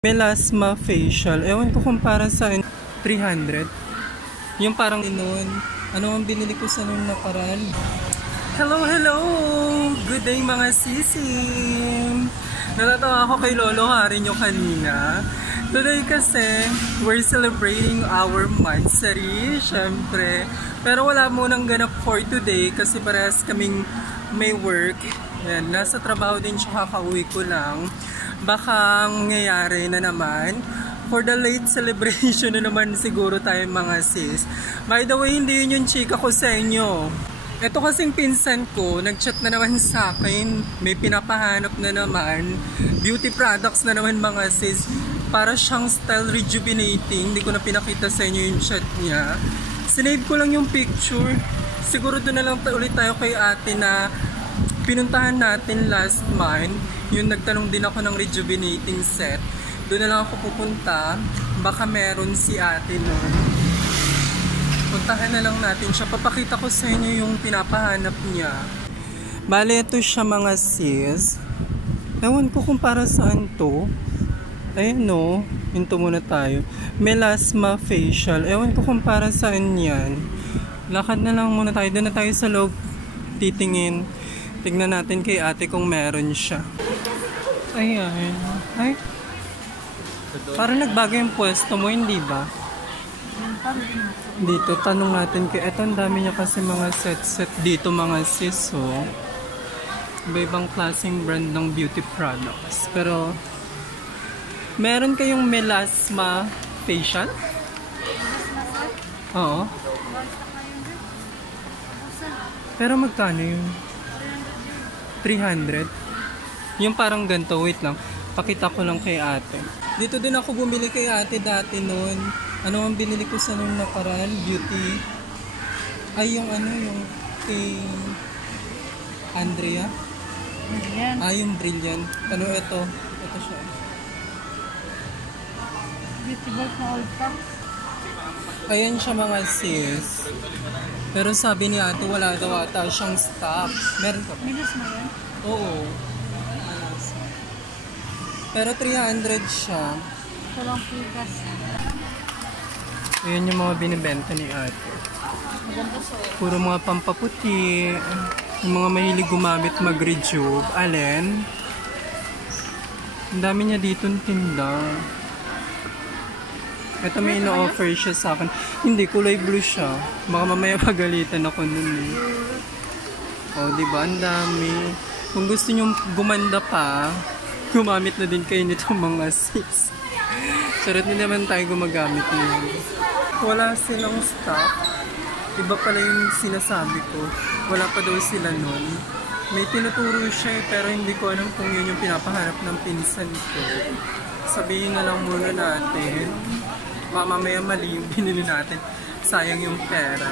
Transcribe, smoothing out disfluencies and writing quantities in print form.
Melasma facial. Ewan ko kung para sa 300. Yung parang noon. Ano ang binili ko sa noon nakaraan? Hello, hello! Good day mga sisim! Natatawa ako kay Lolo Hari nyo kanina. Today kasi, we're celebrating our monthsary, syempre. Pero wala munang ganap for today kasi parehas kaming may work. Yan, nasa trabaho din siya, kakauwi ko lang. Baka mangyayari na naman. For the late celebration na naman siguro tayo mga sis. By the way, hindi yun yung chika ko sa inyo. Ito kasing pinsan ko, nag-chat na naman sa akin. May pinapahanap na naman. Beauty products na naman mga sis. Para siyang style rejuvenating. Hindi ko na pinakita sa inyo yung chat niya. Sinave ko lang yung picture. Siguro doon na lang ulit tayo kay ate na pinuntahan natin last month. Yung nagtanong din ako ng rejuvenating set. Doon na lang ako pupunta. Baka meron si ate nun. Puntahan na lang natin siya. Papakita ko sa inyo yung pinapahanap niya. Bale, ito siya mga sis. Ewan ko kung para saan to. Ayun no. Hinto muna tayo. Melasma facial. Ewan ko kung para saan yan. Lakad na lang muna tayo. Doon na tayo sa loob. Titingin. Tignan natin kay ate kung meron siya. Ayan. Ay. Parang nagbago yung pwesto mo, hindi ba? Dito, tanong natin kay... Eto, ang dami niya kasi mga set dito mga sis, oh. Iba-ibang klaseng brand ng beauty products. Pero, meron kayong melasma facial? Oo. Pero magkano yun? 300? Yung parang ganito, wait lang. Pakita ko lang kay ate. Dito din ako bumili kay ate dati noon. Ano ang binili ko sa nung nakaraan? Beauty. Ay, yung ano, yung kay Andrea. Brilliant. Ah, yung Brilliant. Ano ito? Ito siya. Beauty Bolt na old pack. Ayan siya mga sis. Pero sabi ni ate, wala daw ata siyang stock. Meron ka ba? Minus mo yan? Oo. Pero 300 siya. Ito lang pikas. Ayan yung mga binibenta ni ate. Maganda siya. Puro mga pampaputi. Yung mga mahilig gumamit mag-rejuve. Alin? Ang dami niya dito ng tinda. Ito may ino-offer siya sa akin. Hindi, kulay blue siya. Baka mamaya pagalitan ako nun eh. O, diba? Ang dami. Kung gusto nyo gumanda pa, gumamit na din kayo nito mga sis. Sarap na naman tayo gumagamit nyo. Wala silang stock. Iba pala yung sinasabi ko. Wala pa daw sila nun. May tinuturo siya pero hindi ko alam kung yun yung pinapahanap ng pinsan ko. Sabihin na lang muna natin. Mamaya mali yung binili natin. Sayang yung pera.